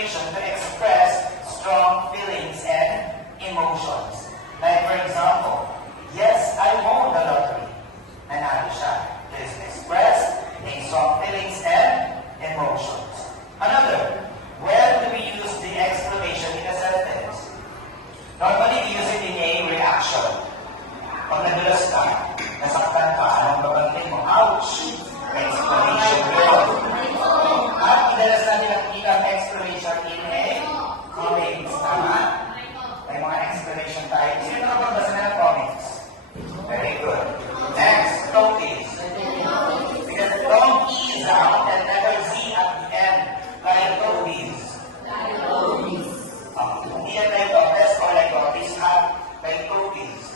exclamation to express strong feelings and emotions. Like for example, yes, I won the lottery. Nanalo siya. This express strong feelings and emotions. Another, when do we use the exclamation in a sentence? Normally, we use it in a reaction. Pag nadulas ka, nasaktan ka, anong babantin mo? Ouch! Exclamation yun. At madalas natin nakikita ang exclamation in a comments. Tama? May mga exclamation tayo. Sino nakapagbasa na ng comments? Very good. Next, notice. Because don't ease out and letter Z at the end. Kaya notice. Hindi yan like notice or like notice at like notice.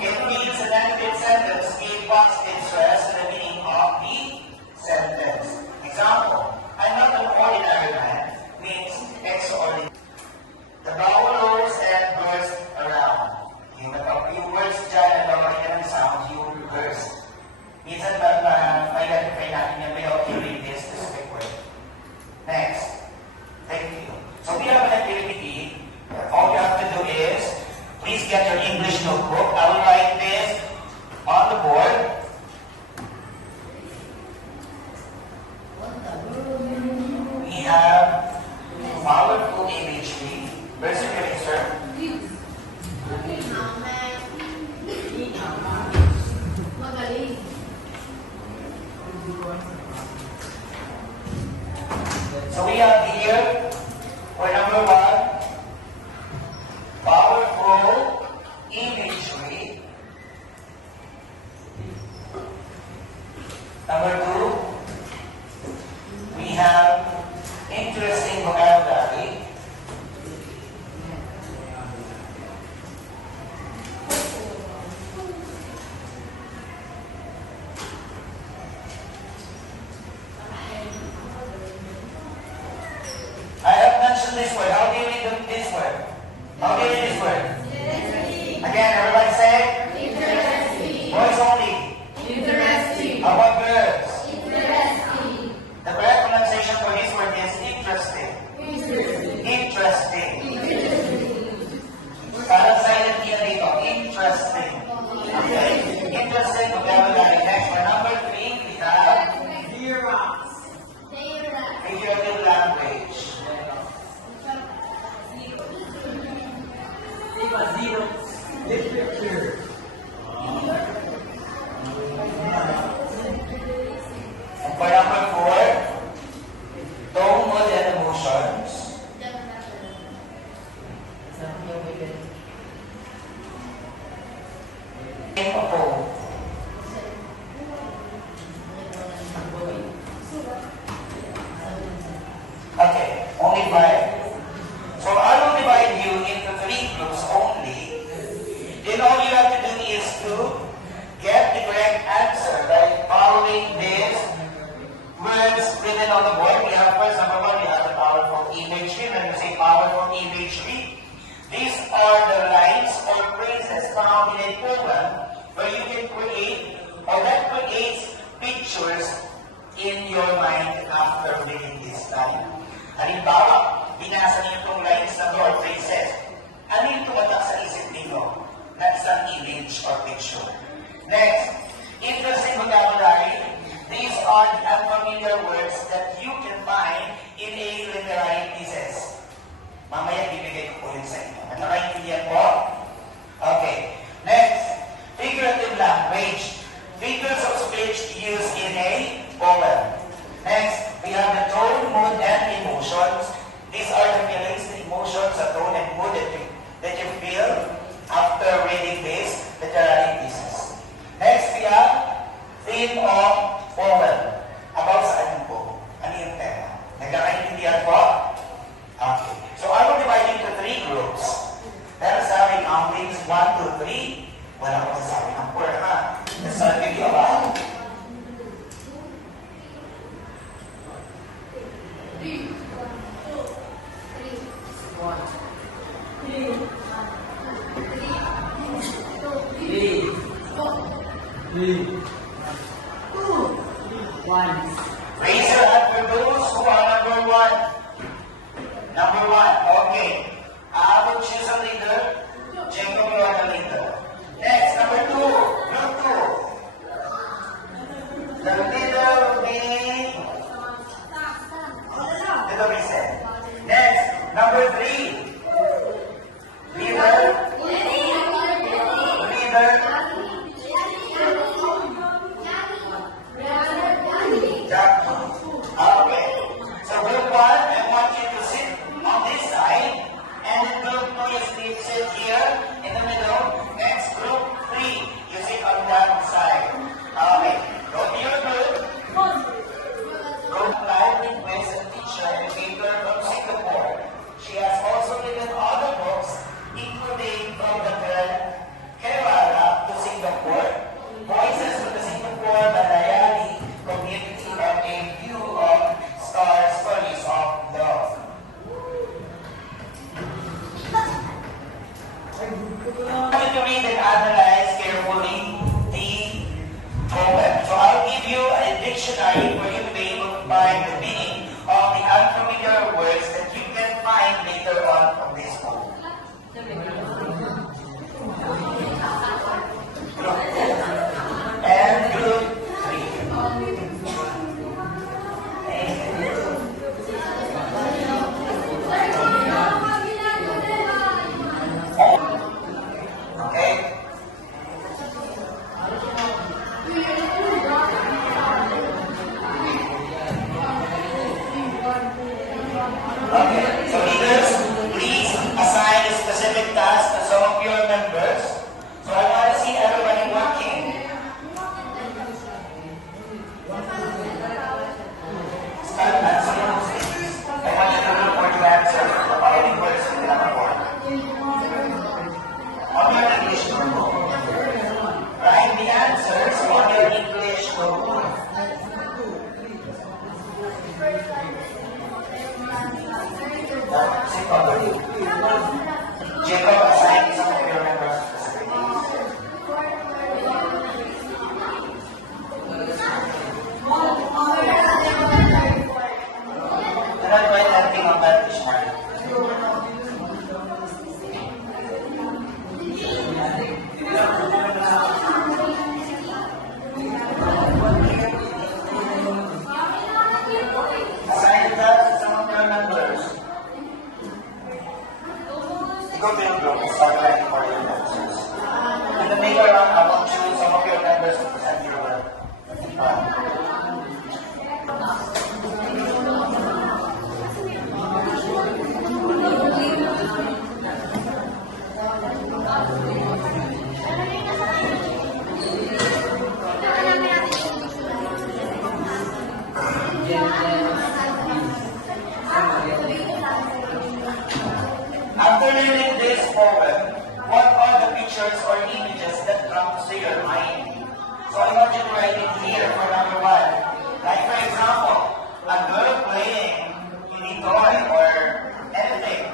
It means a negative sentence give positive stress to the meaning of the sentence. Example, I'm not an ordinary man means extraordinary. The vowel lowers and burst around. Yung words dyan na gawin ng sound, yung burst. Minsan ma-identify natin yung way of hearing this specific word. Next. Thank you. So we have an activity. All you have to do is, please get your English notebook. I will write this on the board. We have powerful imagery. Where's your eraser? So we have here, for number 1, powerful imagery. Number 2, we have interesting vocabulary. I have mentioned this word. How do you read this word? How do you read this word? Interesting. Again, everybody say? Interesting. Boys only? Interesting. How about girls? Interesting. The correct pronunciation for this word is interesting. Interesting. Interesting. Parang silent yan dito. Interesting. Okay? Interesting vocabulary. Next, for number 3, we have figurative language. Literature. And for number 4, tone, mood, and emotions. Name a poem. Okay, only 5. So I will divide you into 3 groups only. Then all you have to do is to get the correct answer by following these words written on the board. We have first, number 1, we have the powerful imagery. When you say powerful imagery, these are the lines or phrases found in a poem where you can create or that creates pictures in your mind after reading this line. Halimbawa, binasa niyo itong lines na or phrases. Ano yung tumatak sa isip ninyo? That's an image or picture. Next, interesting vocabulary. These are the unfamiliar words that you can find in a literary pieces. Mamaya bibigay ko po yun sa inyo. At nakaintindihan po? Okay. Next, figurative language. Figures of speech used in a poem. Next, we have the tone, mood, and emotions. These are the feelings, the emotions, the tone, and mood that you feel after reading these literary pieces. Next, we have theme of poem. About saan yung poem? Ano yung tema? Nagkakaintindihan po? Okay. So I will divide into 3 groups. Pero sabi counting 1, 2, 3. Wala ko sasabi ng 4, ha? Let's start with you about. 3, 2, 1. Raise your hand for those who are number 1. Number 1. Okay. I will choose a leader. Jacob, you are the leader. Next, number 2. Group 2. The leader will be Little Reset. Next, number 3. Leader. Leader. Jack. Okay. So group 1, I want you to sit on this side. And then group 2, you sit here in the middle. Next, group 3, you sit on that side. Okay. Go to your group. Group 5 requests a teacher and paper from Singapore. She has also written other books, including from the girl Kerala to Singapore, Voices from the Singapore Malayali Community, and a view of star stories of love. I want you to read and analyze carefully the poem. So I'll give you a dictionary for you to be able to find the meaning of the unfamiliar words that you can find later on from this poem. And group 3. Okay? Okay, so leaders, please assign a specific task to some of your members. So I want to see everybody working. Start answering. I want you to look for to answer the following words in the board. On your English notebook. Write the answers on your English notebook. Jacob, assign some of your members specific names. Do not write anything on that dictionary. Assign that to some of your members. Go to your group and start writing for your answers. In the later on, I will choose some of your members to present your work. After reading this poem, what are the pictures or images that come to your mind? So I want you to write it here for number 1. Like for example, a girl playing in a toy or anything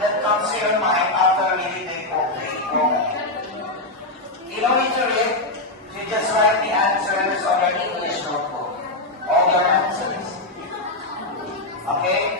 that comes to your mind after reading the poem. In order to read, you just write the answers on your English notebook. All your answers. Okay?